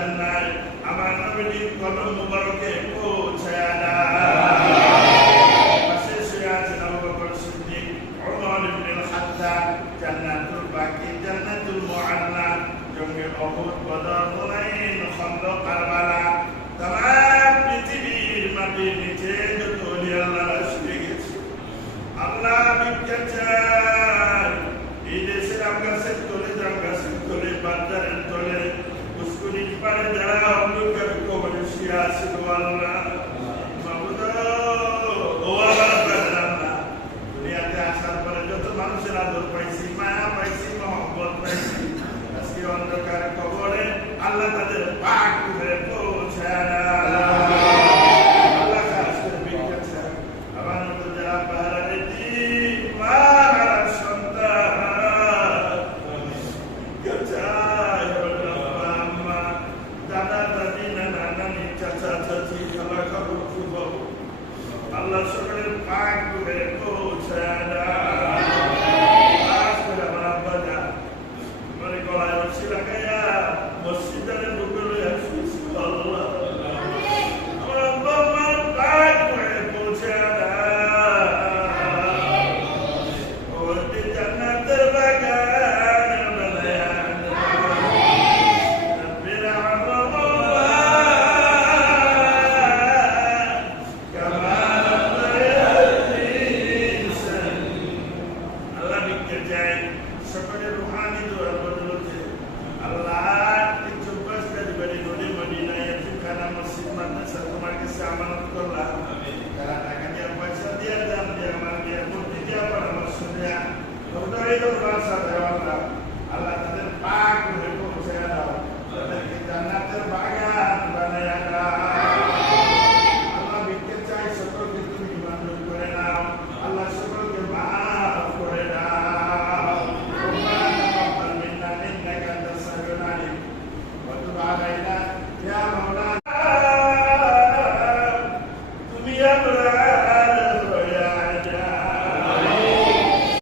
জান্নাত আমার নবীর কদম মুবারকে পৌঁছায়া দাও। পাশে শুয়ে আছেন আবু বকর সিদ্দিক, ওমর ইবনে খাত্তাব, জান্নাতুল বাকি, জান্নাতুল মুআল্লা, জঙ্গে উহুদ, বদর, হুনাইন, খন্দক, কারবালা, তামাম পৃথিবীর মাটির নিচে যত ওলি আল্লাহরা শুয়ে গেছে। আল্লাহ ভিক্ষা চাই এই দেশের আম গাছের তলে, জাম গাছের তলে, বাজারের তলে, পুষ্করিণীর পাড়ে যারা অন্ধকার কবরে শুয়ে আছে গো আল্লাহ, মাবুদ ও আমার আল্লাহ, দুনিয়াতে আসার পরে যত মানুষের আদর পাইছি, মায়া পাইছি, মহব্বত পাইছি, আজকে অন্ধকার কবরে আল্লাহ তাদের পাক করে পৌঁছায় না। আল্লাহ খাস করে ভিক্ষা চাই আমার মতো যারা পাহাড়ে দিন মারা সন্তান ভিক্ষা চাই, আব্বা আম্মা, দাদা দাদি, নানা নানি, চাচা চাচি, খালা খালু ফুফু, আল্লাহ সকলের পাক করে পৌঁছায় না। খাস করে আমার আব্বা যা মানে গলায় রশি লাগাইয়া মসজিদের বুকে লইয়া শুয়েছিল আল্লাহ, আমার আব্বা আমার পাক করে পৌঁছায় না। ওই জান্নাতের বাগান বানায়া রব্বির আরহামহুমা কামা রাব্বায়ানি সগীরা। আল্লাহ ভিক্ষা চাই সকলের রুহানি দোয়ার বদলতে আল্লাহ কিছু বস্তা দিবারি নদী মদিনায় এতিমখানা মসজিদ মাদ্রাসা তোমার কাছে আমানত করলাম। তারা টাকা দিয়ে পয়সা দিয়ে দাম দিয়ে আমার দিয়ে মূর্তি দিয়ে পরামর্শ দেয়া দরবারে দরবার সাথে আল্লাহ তাদের